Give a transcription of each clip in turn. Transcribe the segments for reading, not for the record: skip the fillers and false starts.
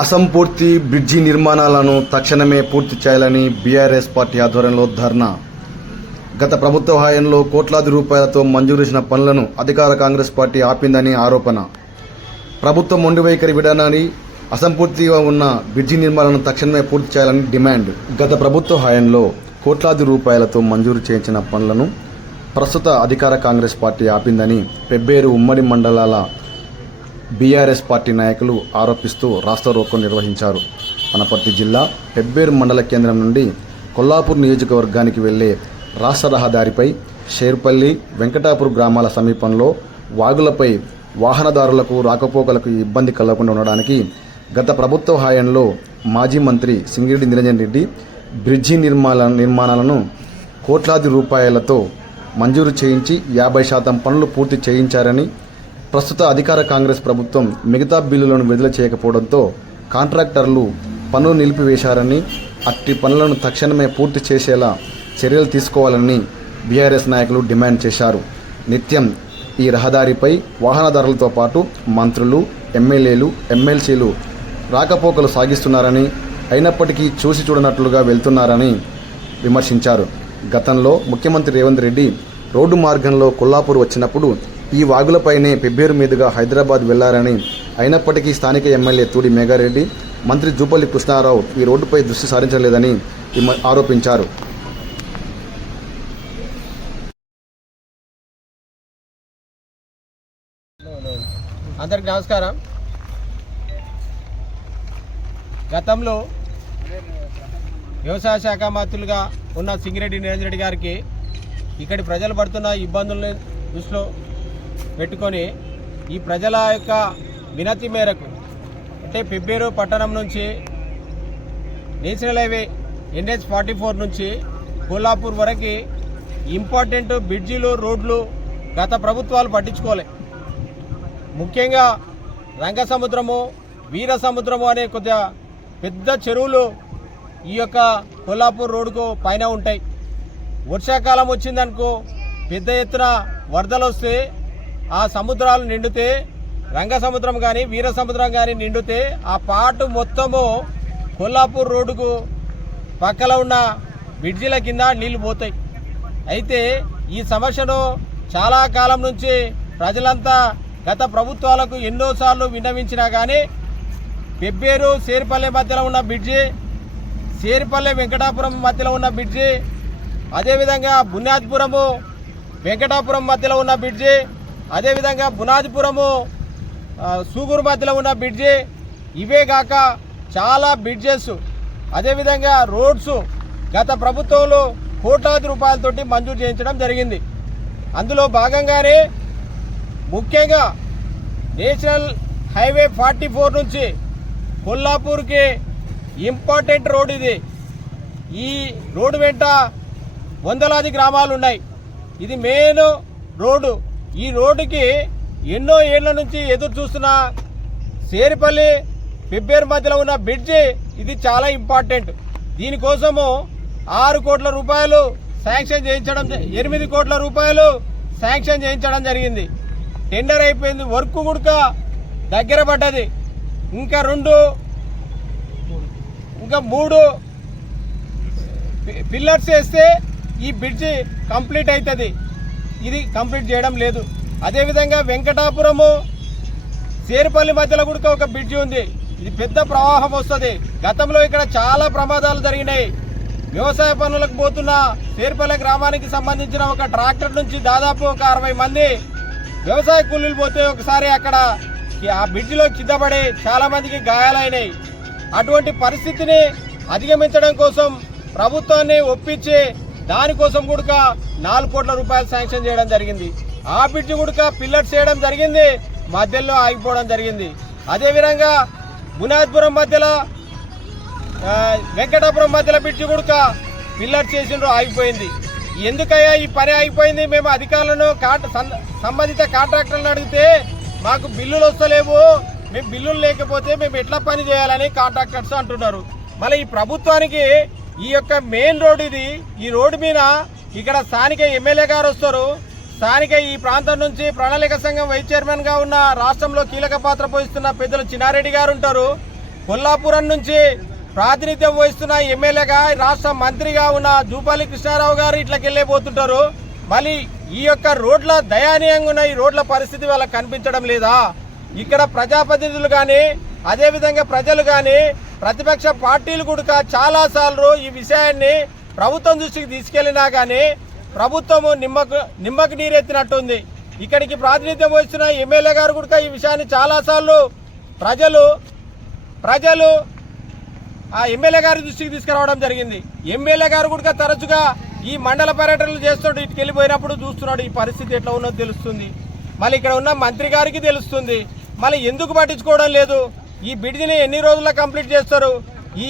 అసంపూర్తి bridge నిర్మాణాలను తక్షణమే పూర్తి చేయాలని బీఆర్ఎస్ పార్టీ ఆధ్వర్యంలో ధర్నా. గత ప్రభుత్వ హయాంలో కోట్లాది రూపాయలతో మంజూరు చేసిన పనులను అధికార కాంగ్రెస్ పార్టీ ఆపిందని ఆరోపణ. ప్రభుత్వం మొండి వైఖరి విధానాన్ని అసంపూర్తిగా ఉన్న బ్రిడ్జి నిర్మాణాలను తక్షణమే పూర్తి చేయాలని డిమాండ్. గత ప్రభుత్వ హయాంలో కోట్లాది రూపాయలతో మంజూరు చేయించిన పనులను ప్రస్తుత అధికార కాంగ్రెస్ పార్టీ ఆపిందని పెబ్బేరు ఉమ్మడి మండలాల బీఆర్ఎస్ పార్టీ నాయకులు ఆరోపిస్తూ రాస్తారోకో నిర్వహించారు. వనపర్తి జిల్లా పెబ్బేరు మండల కేంద్రం నుండి కొల్లాపూర్ నియోజకవర్గానికి వెళ్లే రాష్ట్ర రహదారిపై షేర్పల్లి, వెంకటాపూర్ గ్రామాల సమీపంలో వాగులపై వాహనదారులకు రాకపోకలకు ఇబ్బంది కలగకుండా ఉండడానికి గత ప్రభుత్వ హయాంలో మాజీ మంత్రి సింగిరెడ్డి నిరంజన్ రెడ్డి బ్రిడ్జి నిర్మాణాలను కోట్లాది రూపాయలతో మంజూరు చేయించి 50% పనులు పూర్తి చేయించారని, ప్రస్తుత అధికార కాంగ్రెస్ ప్రభుత్వం మిగతా బిల్లులను విడుదల చేయకపోవడంతో కాంట్రాక్టర్లు పనులు నిలిపివేశారని, అట్టి పనులను తక్షణమే పూర్తి చేసేలా చర్యలు తీసుకోవాలని బీఆర్ఎస్ నాయకులు డిమాండ్ చేశారు. నిత్యం ఈ రహదారిపై వాహనదారులతో పాటు మంత్రులు, ఎమ్మెల్యేలు, ఎమ్మెల్సీలు రాకపోకలు సాగిస్తున్నారని, అయినప్పటికీ చూసి చూడనట్లుగా వెళ్తున్నారని విమర్శించారు. గతంలో ముఖ్యమంత్రి రేవంత్ రెడ్డి రోడ్డు మార్గంలో కొల్లాపూర్ వచ్చినప్పుడు ఈ వాగులపైనే పెబ్బేరు మీదుగా హైదరాబాద్ వెళ్లారని, అయినప్పటికీ స్థానిక ఎమ్మెల్యే తూడి మేఘారెడ్డి, మంత్రి జూపల్లి కృష్ణారావు ఈ రోడ్డుపై దృష్టి సారించలేదని ఆరోపించారు. అందరికి నమస్కారం. గతంలో వ్యవసాయ శాఖ మంత్రులుగా ఉన్న సింగిరెడ్డి నిరంజన్ రెడ్డి గారికి ఇక్కడి ప్రజలు పడుతున్న ఇబ్బందులను దృష్టిలో పెట్టుకొని ఈ ప్రజల యొక్క వినతి మేరకు అంటే పెబ్బేరు పట్టణం నుంచి నేషనల్ హైవే NH-44 నుంచి కొల్లాపూర్ వరకు ఇంపార్టెంట్ బ్రిడ్జిలు, రోడ్లు గత ప్రభుత్వాలు పట్టించుకోలే. ముఖ్యంగా రంగసముద్రము, వీరసముద్రము అనే కొద్దిగా పెద్ద చెరువులు ఈ యొక్క కొల్లాపూర్ రోడ్డుకు పైన ఉంటాయి. వర్షాకాలం వచ్చిందనుకో పెద్ద ఎత్తున వరదలు వస్తే ఆ సముద్రాలు నిండితే, రంగసముద్రం కానీ వీరసముద్రం కానీ నిండితే ఆ పాటు మొత్తము కొల్లాపూర్ రోడ్డుకు పక్కన ఉన్న బ్రిడ్జిల కింద నీళ్లు పోతాయి. అయితే ఈ సమస్యను చాలా కాలం నుంచి ప్రజలంతా గత ప్రభుత్వాలకు ఎన్నోసార్లు విన్నవించినా కానీ పెబ్బేరు శేరిపల్లె మధ్యలో ఉన్న బ్రిడ్జి, శేరిపల్లె వెంకటాపురం మధ్యలో ఉన్న బ్రిడ్జి, అదేవిధంగా బునియాద్పురము వెంకటాపురం మధ్యలో ఉన్న బ్రిడ్జి, అదేవిధంగా బునాదిపురము సూగూరు మధ్యలో ఉన్న బ్రిడ్జి, ఇవే కాక చాలా బ్రిడ్జెస్, అదేవిధంగా రోడ్స్ గత ప్రభుత్వంలో కోట్లాది రూపాయలతోటి మంజూరు చేయించడం జరిగింది. అందులో భాగంగానే ముఖ్యంగా నేషనల్ హైవే 44 నుంచి కొల్లాపూర్కి ఇంపార్టెంట్ రోడ్ ఇది. ఈ రోడ్డు వెంట వందలాది గ్రామాలు ఉన్నాయి. ఇది మెయిన్ రోడ్డు. ఈ రోడ్డుకి ఎన్నో ఏళ్ల నుంచి ఎదురు చూస్తున్న శేరిపల్లి పెబ్బేరు మధ్యలో ఉన్న బ్రిడ్జి ఇది చాలా ఇంపార్టెంట్. దీనికోసము 6 కోట్ల రూపాయలు శాంక్షన్ చేయించడం, 8 కోట్ల రూపాయలు శాంక్షన్ చేయించడం జరిగింది. టెండర్ అయిపోయింది, వర్క్ కూడా దగ్గర పడ్డది. ఇంకా 3 పిల్లర్స్ వేస్తే ఈ బ్రిడ్జి కంప్లీట్ అవుతుంది. ఇది కంప్లీట్ చేయడం లేదు. అదేవిధంగా వెంకటాపురము శేరిపల్లి మధ్యలో కూడా ఒక బ్రిడ్జి ఉంది. ఇది పెద్ద ప్రవాహం వస్తుంది. గతంలో ఇక్కడ చాలా ప్రమాదాలు జరిగినాయి. వ్యవసాయ పనులకు పోతున్న శేరిపల్లి గ్రామానికి సంబంధించిన ఒక ట్రాక్టర్ నుంచి దాదాపు ఒక 60 మంది వ్యవసాయ కూలీలు పోతే ఒకసారి అక్కడ ఆ బ్రిడ్జిలో కిందపడి చాలా మందికి గాయాలైనాయి. అటువంటి పరిస్థితిని అధిగమించడం కోసం ప్రభుత్వాన్ని ఒప్పించి దానికోసం కూడా 4 కోట్ల రూపాయలు శాంక్షన్ చేయడం జరిగింది. ఆ బ్రిడ్జి కూడా పిల్లర్స్ చేయడం జరిగింది, మధ్యలో ఆగిపోవడం జరిగింది. అదేవిధంగా బునాద్పురం మధ్యలో వెంకటాపురం మధ్యలో బ్రిడ్జి కూడా పిల్లర్స్ చేసిండ్రు, ఆగిపోయింది. ఎందుకయ్యా ఈ పని ఆగిపోయింది? మేము అధికారులను సంబంధిత కాంట్రాక్టర్లను అడిగితే మాకు బిల్లులు వస్తలేవు, మేము బిల్లులు లేకపోతే మేము ఎట్లా పని చేయాలని కాంట్రాక్టర్స్ అంటున్నారు. మళ్ళీ ఈ ప్రభుత్వానికి ఈ యొక్క మెయిన్ రోడ్ ఇది. ఈ రోడ్డు మీద ఇక్కడ స్థానిక ఎమ్మెల్యే గారు వస్తారు, స్థానిక ఈ ప్రాంతం నుంచి ప్రణాళిక సంఘం వైస్ చైర్మన్ గా ఉన్న రాష్ట్రంలో కీలక పాత్ర పోషిస్తున్న పెద్దలు చిన్నారెడ్డి గారు ఉంటారు. కొల్లాపురం నుంచి ప్రాతినిధ్యం వహిస్తున్న ఎమ్మెల్యేగా రాష్ట్ర మంత్రిగా ఉన్న జూపల్లి కృష్ణారావు గారు ఇట్లకెళ్ళిపోతుంటారు. మళ్ళీ ఈ యొక్క రోడ్ల దయానీయంగా ఉన్న ఈ రోడ్ల పరిస్థితి వాళ్ళకి కనిపించడం లేదా? ఇక్కడ ప్రజాప్రతినిధులు కానీ అదేవిధంగా ప్రజలు కానీ ప్రతిపక్ష పార్టీలు కూడా చాలాసార్లు ఈ విషయాన్ని ప్రభుత్వం దృష్టికి తీసుకెళ్లినా కానీ ప్రభుత్వము నిమ్మకు నీరెత్తినట్టుంది. ఇక్కడికి ప్రాతినిధ్యం వహిస్తున్న ఎమ్మెల్యే గారు కూడా ఈ విషయాన్ని చాలాసార్లు ప్రజలు ఆ ఎమ్మెల్యే గారి దృష్టికి తీసుకురావడం జరిగింది. ఎమ్మెల్యే గారు కూడా తరచుగా ఈ మండల పర్యటనలు చేస్తాడు, ఇటుకి వెళ్ళిపోయినప్పుడు చూస్తున్నాడు ఈ పరిస్థితి ఎట్లా ఉన్నదో తెలుస్తుంది. మళ్ళీ ఇక్కడ ఉన్న మంత్రి గారికి తెలుస్తుంది. మళ్ళీ ఎందుకు పట్టించుకోవడం లేదు? ఈ బ్రిడ్జిని ఎన్ని రోజుల్లో కంప్లీట్ చేస్తారు?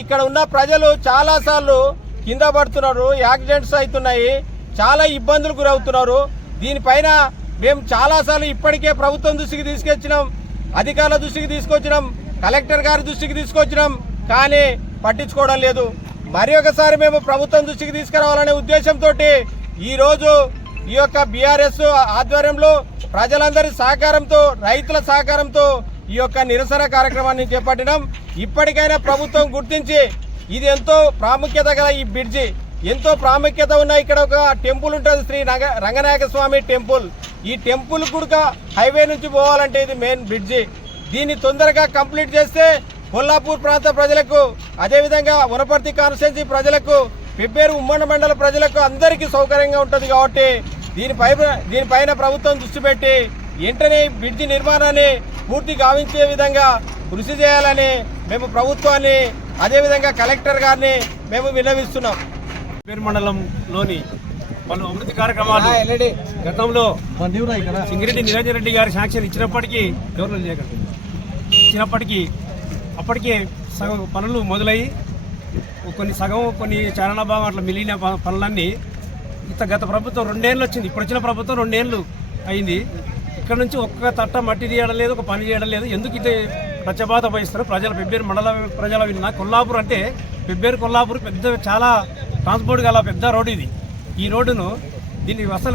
ఇక్కడ ఉన్న ప్రజలు చాలాసార్లు కింద పడుతున్నారు, యాక్సిడెంట్స్ అవుతున్నాయి, చాలా ఇబ్బందులు గురవుతున్నారు. దీనిపైన మేము చాలాసార్లు ఇప్పటికే ప్రభుత్వం దృష్టికి తీసుకొచ్చినాం, అధికారుల దృష్టికి తీసుకొచ్చినాం, కలెక్టర్ గారి దృష్టికి తీసుకొచ్చినాం, కానీ పట్టించుకోవడం లేదు. మరి ఒకసారి మేము ప్రభుత్వం దృష్టికి తీసుకురావాలనే ఉద్దేశంతో ఈరోజు ఈ యొక్క బీఆర్ఎస్ ఆధ్వర్యంలో ప్రజలందరి సహకారంతో, రైతుల సహకారంతో ఈ యొక్క నిరసన కార్యక్రమాన్ని చేపట్టినాం. ఇప్పటికైనా ప్రభుత్వం గుర్తించి ఇది ఎంతో ప్రాముఖ్యత గల ఈ బ్రిడ్జి, ఎంతో ప్రాముఖ్యత ఉన్న ఇక్కడ ఒక టెంపుల్ ఉంటుంది, శ్రీ రంగనాయక స్వామి టెంపుల్. ఈ టెంపుల్ కూడా హైవే నుంచి పోవాలంటే ఇది మెయిన్ బ్రిడ్జి. దీన్ని తొందరగా కంప్లీట్ చేస్తే కొల్లాపూర్ ప్రాంత ప్రజలకు, అదేవిధంగా వనపర్తి కాన్స్టిట్యున్సీ ప్రజలకు, పెబ్బేరు ఉమ్మడి మండల ప్రజలకు అందరికీ సౌకర్యంగా ఉంటుంది. కాబట్టి దీనిపైన ప్రభుత్వం దృష్టి పెట్టి వెంటనే బ్రిడ్జి నిర్మాణాన్ని పూర్తి గావించే విధంగా కృషి చేయాలని మేము ప్రభుత్వాన్ని, అదేవిధంగా కలెక్టర్ గారిని మేము విన్నవిస్తున్నాం. పేరు మండలంలోని పలు అభివృద్ధి కార్యక్రమాలు గతంలో సింగిరెడ్డి నిరంజన్ రెడ్డి గారి శాంక్షన్ ఇచ్చినప్పటికీ అప్పటికే సగం పనులు మొదలయ్యి కొన్ని చారణ భాగం అట్లా మిగిలిన పనులన్నీ గత ప్రభుత్వం 2 ఏళ్ళు వచ్చింది. ఇప్పుడు వచ్చిన ప్రభుత్వం 2 ఏళ్ళు అయింది. ఇక్కడ నుంచి ఒక్క తట్ట మట్టి తీయడం లేదు, ఒక పని చేయడం లేదు. ఎందుకు ఇది ప్రత్యపాత వహిస్తారు? పెబ్బేరు మండల ప్రజల విన్న కొల్లాపూర్ అంటే కొల్లాపూర్ పెద్ద చాలా ట్రాన్స్పోర్ట్ గల పెద్ద రోడ్డు ఇది. ఈ రోడ్డును దీన్ని అసలు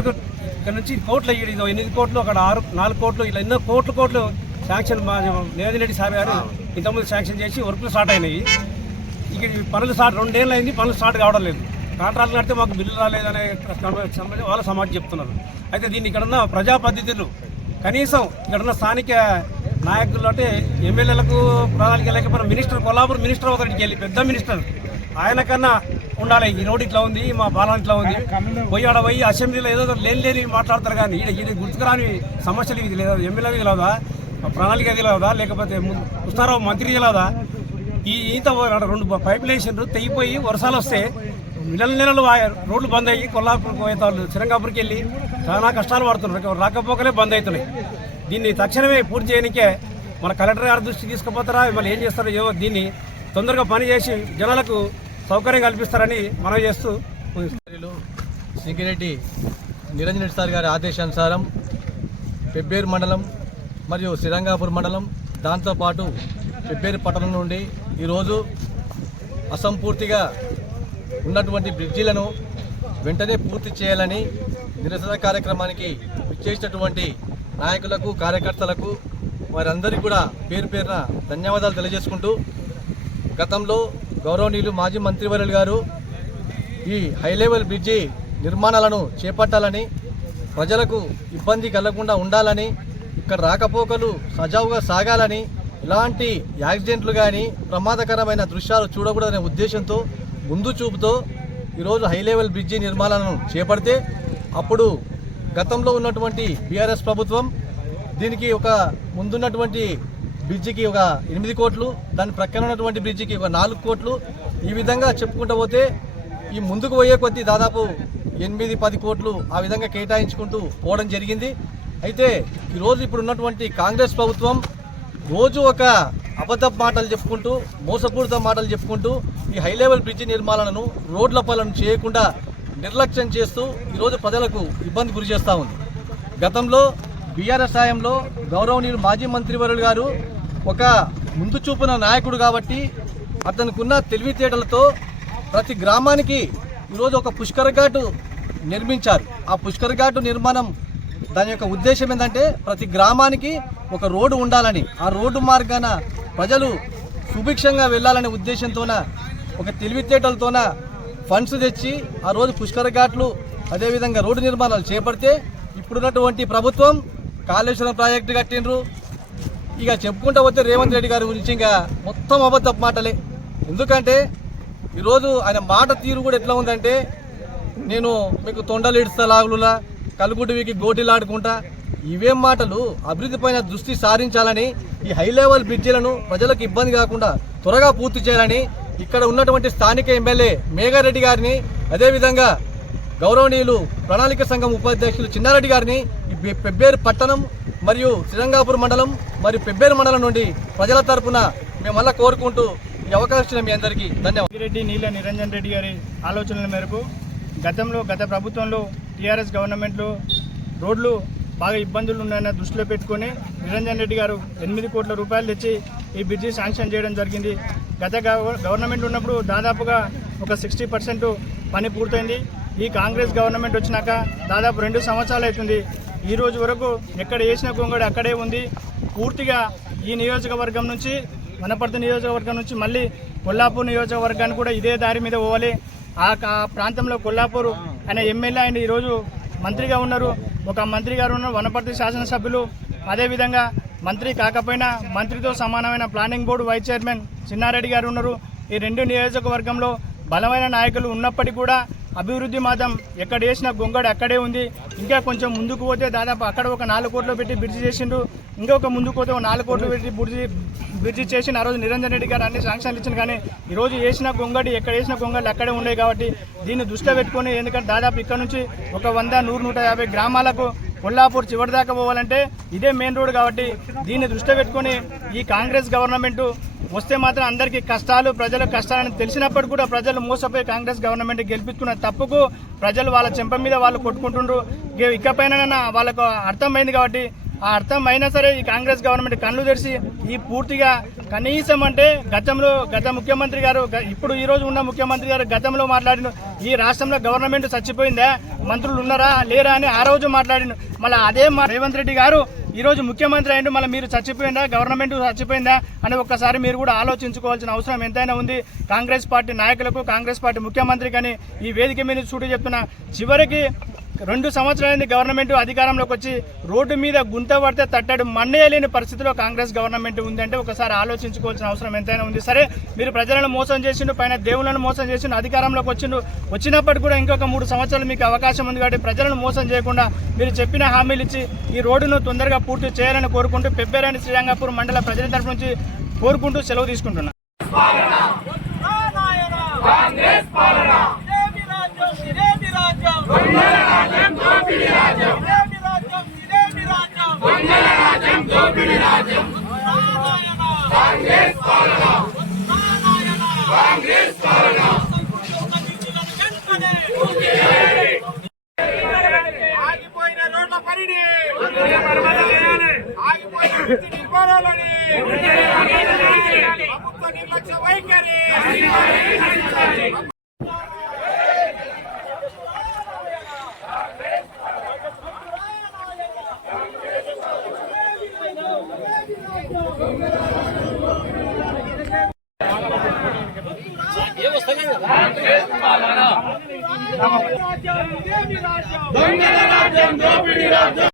ఇక్కడ నుంచి కోట్లు 8 కోట్లు, అక్కడ 4 కోట్లు, ఇలా ఎన్నో కోట్లు శాంక్షన్ నిరంజన్ రెడ్డి సార్ గారు ఇంతకుముందు శాంక్షన్ చేసి వర్కులు స్టార్ట్ అయినాయి. ఇక పనులు 2 ఏళ్ళు అయింది, పనులు స్టార్ట్ కావడం లేదు. కాంట్రాక్ట్లు కడితే మాకు బిల్లు రాలేదనే వాళ్ళ సమాచారం చెప్తున్నారు. అయితే దీన్ని ఇక్కడున్న ప్రజాప్రతినిధులు కనీసం ఇక్కడున్న స్థానిక నాయకులు అంటే ఎమ్మెల్యేలకు ప్రణాళిక లేకపోయినా మినిస్టర్, కొల్లాపూర్ మినిస్టర్ ఒకరికి వెళ్ళి పెద్ద మినిస్టర్ ఆయన కన్నా ఉండాలి. ఈ రోడ్ ఇట్లా ఉంది, మా పాలన ఇట్లా ఉంది, పోయి అసెంబ్లీలో ఏదో లేని మాట్లాడతారు. కానీ ఇది గుర్తుకురాని సమస్యలు ఇది లేదా? ఎమ్మెల్యేకి తెలియదా? ప్రణాళిక తెలియదా? లేకపోతే కృష్ణారావు మంత్రి తెలియదా? ఈత 2 పైపులు వేసిండ్రు, తెగిపోయి వర్షాలు వస్తే నెలలు రోడ్లు బంద్ అయ్యి కొల్లాపూర్ పోయేతాళ్ళు చిరంగాపూర్కి వెళ్ళి చాలా కష్టాలు పడుతున్నారు. రాకపోకలే బంద్ అవుతున్నాయి. దీన్ని తక్షణమే పూర్తి చేయడానికే మన కలెక్టర్ గారి దృష్టికి తీసుకుపోతారా, మళ్ళీ ఏం చేస్తారో ఏవో దీన్ని తొందరగా పని చేసి జనాలకు సౌకర్యం కల్పిస్తారని మనవి చేస్తూ సింగిరెడ్డి నిరంజన్ రెడ్డి సార్ గారి ఆదేశానుసారం పెబ్బేరు మండలం మరియు శ్రీరంగాపూర్ మండలం, దాంతోపాటు పెబ్బేరు పట్టణం నుండి ఈరోజు అసంపూర్తిగా ఉన్నటువంటి బ్రిడ్జిలను వెంటనే పూర్తి చేయాలని నిరసన కార్యక్రమానికి విచ్చేసినటువంటి నాయకులకు, కార్యకర్తలకు వారందరికీ కూడా పేరున ధన్యవాదాలు తెలియజేసుకుంటూ, గతంలో గౌరవనీయులు మాజీ మంత్రివర్యులు గారు ఈ హై లెవెల్ బ్రిడ్జి నిర్మాణాలను చేపట్టాలని, ప్రజలకు ఇబ్బంది కలగకుండా ఉండాలని, ఇక్కడ రాకపోకలు సజావుగా సాగాలని, ఇలాంటి యాక్సిడెంట్లు కానీ ప్రమాదకరమైన దృశ్యాలు చూడకూడదనే ఉద్దేశంతో, ముందు చూపుతో ఈరోజు హై లెవెల్ బ్రిడ్జి నిర్మాణాలను చేపడితే, అప్పుడు గతంలో ఉన్నటువంటి బీఆర్ఎస్ ప్రభుత్వం దీనికి ఒక ముందున్నటువంటి బ్రిడ్జికి ఒక 8 కోట్లు, దాని ప్రక్కన ఉన్నటువంటి బ్రిడ్జికి ఒక 4 కోట్లు, ఈ విధంగా చెప్పుకుంటూ పోతే ఈ ముందుకు పోయే కొద్దీ దాదాపు 8-10 కోట్లు ఆ విధంగా కేటాయించుకుంటూ పోవడం జరిగింది. అయితే ఈరోజు ఇప్పుడు ఉన్నటువంటి కాంగ్రెస్ ప్రభుత్వం రోజు ఒక అబద్ధ మాటలు చెప్పుకుంటూ, మోసపూరిత మాటలు చెప్పుకుంటూ ఈ హై లెవెల్ బ్రిడ్జి నిర్మాణాలను, రోడ్ల పనులను చేయకుండా నిర్లక్ష్యం చేస్తూ ఈరోజు ప్రజలకు ఇబ్బంది గురి చేస్తూ ఉంది. గతంలో బీఆర్ఎస్ హయాంలో గౌరవనీయులు మాజీ మంత్రివర్యులు గారు ఒక ముందు చూపున నాయకుడు కాబట్టి అతనుకున్న తెలివితేటలతో ప్రతి గ్రామానికి ఈరోజు ఒక పుష్కర ఘాటు నిర్మించారు. ఆ పుష్కర ఘాటు నిర్మాణం దాని యొక్క ఉద్దేశం ఏంటంటే ప్రతి గ్రామానికి ఒక రోడ్డు ఉండాలని, ఆ రోడ్డు మార్గాన ప్రజలు సుభిక్షంగా వెళ్ళాలనే ఉద్దేశంతోన ఒక తెలివితేటలతోన ఫండ్స్ తెచ్చి ఆ రోజు పుష్కర ఘాట్లు అదేవిధంగా రోడ్డు నిర్మాణాలు చేపడితే ఇప్పుడున్నటువంటి ప్రభుత్వం కాళేశ్వరం ప్రాజెక్టు కట్టిండ్రు. ఇక చెప్పుకుంటూ పోతే రేవంత్ రెడ్డి గారి గురించి ఇంకా మొత్తం అబద్ధపు మాటలే. ఎందుకంటే ఈరోజు ఆయన మాట తీరు కూడా ఎట్లా ఉందంటే, నేను మీకు తొండలు ఇడుస్తా లాగులులా కలుగుడివికి గోటీలాడుకుంటా, ఇవేం మాటలు? అభివృద్ధి పైన దృష్టి సారించాలని, ఈ హై లెవెల్ బ్రిడ్జిలను ప్రజలకు ఇబ్బంది కాకుండా త్వరగా పూర్తి చేయాలని ఇక్కడ ఉన్నటువంటి స్థానిక ఎమ్మెల్యే మేఘారెడ్డి గారిని, అదేవిధంగా గౌరవనీయులు ప్రణాళిక సంఘం ఉపాధ్యక్షులు చిన్నారెడ్డి గారిని పెబ్బేరు పట్టణం మరియు శ్రీరంగాపూర్ మండలం మరియు పెబ్బేరు మండలం నుండి ప్రజల తరపున మేమల్లా కోరుకుంటూ ఈ అవకాశం మీ అందరికీ ధన్యవాదాలు. రెడ్డి నీల నిరంజన్ రెడ్డి గారి ఆలోచనల మేరకు గత ప్రభుత్వంలో టీఆర్ఎస్ గవర్నమెంట్లో రోడ్లు బాగా ఇబ్బందులు ఉన్నాయన్న దృష్టిలో పెట్టుకొని నిరంజన్ రెడ్డి గారు 8 కోట్ల రూపాయలు తెచ్చి ఈ బ్రిడ్జి శాంక్షన్ చేయడం జరిగింది. గత గవర్నమెంట్ ఉన్నప్పుడు దాదాపుగా ఒక 60% పని పూర్తయింది. ఈ కాంగ్రెస్ గవర్నమెంట్ వచ్చినాక దాదాపు 2 సంవత్సరాలు అవుతుంది. ఈ రోజు వరకు ఎక్కడ వేసిన గొంగడి అక్కడే ఉంది. పూర్తిగా ఈ నియోజకవర్గం నుంచి వనపర్తి నియోజకవర్గం నుంచి మళ్ళీ కొల్లాపూర్ నియోజకవర్గానికి కూడా ఇదే దారి మీద పోవాలి. ఆ ప్రాంతంలో కొల్లాపూర్ ఆయన ఎమ్మెల్యే ఆయన ఈరోజు మంత్రిగా ఉన్నారు. ఒక మంత్రి గారు ఉన్నారు, వనపర్తి శాసనసభ్యులు, అదేవిధంగా మంత్రి కాకపోయినా మంత్రితో సమానమైన planning board vice chairman Chinnareddy గారు ఉన్నారు. ఈ 2 నియోజకవర్గంలో బలమైన నాయకులు ఉన్నప్పటికీ కూడా అభివృద్ధి మాత్రం ఎక్కడ వేసిన గొంగడి అక్కడే ఉంది. ఇంకా కొంచెం ముందుకు పోతే దాదాపు అక్కడ ఒక 4 కోట్లు పెట్టి బ్రిడ్జి చేసిండ్రు. ఇంకొక ముందుకు పోతే ఒక 4 కోట్లు పెట్టి బ్రిడ్జి చేసిన ఆ రోజు నిరంజన్ రెడ్డి గారు అన్ని శాంక్షన్లు ఇచ్చింది. కానీ ఈరోజు వేసిన గొంగడి ఎక్కడ వేసిన గొంగళ్ళు అక్కడే ఉన్నాయి. కాబట్టి దీన్ని దృష్టిలో పెట్టుకొని, ఎందుకంటే దాదాపు ఇక్కడ నుంచి ఒక 100, 100, 150 గ్రామాలకు కొల్లాపూర్ చివరి దాకా పోవాలంటే ఇదే మెయిన్ రోడ్. కాబట్టి దీన్ని దృష్టిలో పెట్టుకొని ఈ కాంగ్రెస్ గవర్నమెంట్ వస్తే మాత్రం అందరికీ కష్టాలు, ప్రజలకు కష్టాలని తెలిసినప్పుడు కూడా ప్రజలు మోసపోయి కాంగ్రెస్ గవర్నమెంట్ గెలిపించుకున్న తప్పుకు ప్రజలు వాళ్ళ చెంప మీద వాళ్ళు కొట్టుకుంటుండ్రు. ఇకపైన వాళ్ళకు అర్థమైంది. కాబట్టి ఆ అర్థం అయినా సరే ఈ కాంగ్రెస్ గవర్నమెంట్ కళ్ళు తెరిచి ఈ పూర్తిగా కనీసం అంటే గత ముఖ్యమంత్రి గారు, ఇప్పుడు ఈ రోజు ఉన్న ముఖ్యమంత్రి గారు గతంలో మాట్లాడిన ఈ రాష్ట్రంలో గవర్నమెంట్ చచ్చిపోయిందా, మంత్రులు ఉన్నారా లేరా అని ఆ రోజు మాట్లాడిన. మళ్ళీ అదే రేవంత్ రెడ్డి గారు ఈరోజు ముఖ్యమంత్రి అయ్యిండు, మళ్ళీ మీరు చచ్చిపోయిందా, గవర్నమెంట్ చచ్చిపోయిందా అని ఒక్కసారి మీరు కూడా ఆలోచించుకోవాల్సిన అవసరం ఎంతైనా ఉంది. కాంగ్రెస్ పార్టీ నాయకులకు, కాంగ్రెస్ పార్టీ ముఖ్యమంత్రి కానీ ఈ వేదిక మీద చూడు చెప్తున్నా, చివరికి 2 సంవత్సరాలైంది గవర్నమెంట్ అధికారంలోకి వచ్చి రోడ్డు మీద గుంత పడితే తట్టాడు మన్నేయలేని పరిస్థితిలో కాంగ్రెస్ గవర్నమెంట్ ఉందంటే ఒకసారి ఆలోచించుకోవాల్సిన అవసరం ఎంతైనా ఉంది. సరే, మీరు ప్రజలను మోసం చేసిండు, పైన దేవుళ్ళను మోసం చేసిండు, అధికారంలోకి వచ్చినప్పటికి కూడా ఇంకొక 3 సంవత్సరాలు మీకు అవకాశం ఉంది. కాబట్టి ప్రజలను మోసం చేయకుండా మీరు చెప్పిన హామీలు ఇచ్చి ఈ రోడ్డును తొందరగా పూర్తి చేయాలని కోరుకుంటూ పెబ్బేరు శ్రీరంగాపూర్ మండల ప్రజల తరఫు నుంచి కోరుకుంటూ సెలవు తీసుకుంటున్నా. ఆగిపోయిన రోడ్ల పనిని, ఆగిపోయిన నిర్మాణాలని, ప్రభుత్వ నిర్లక్ష్య వైఖరి దొంగల రాజ్యం దోపిడీ రాజ్యం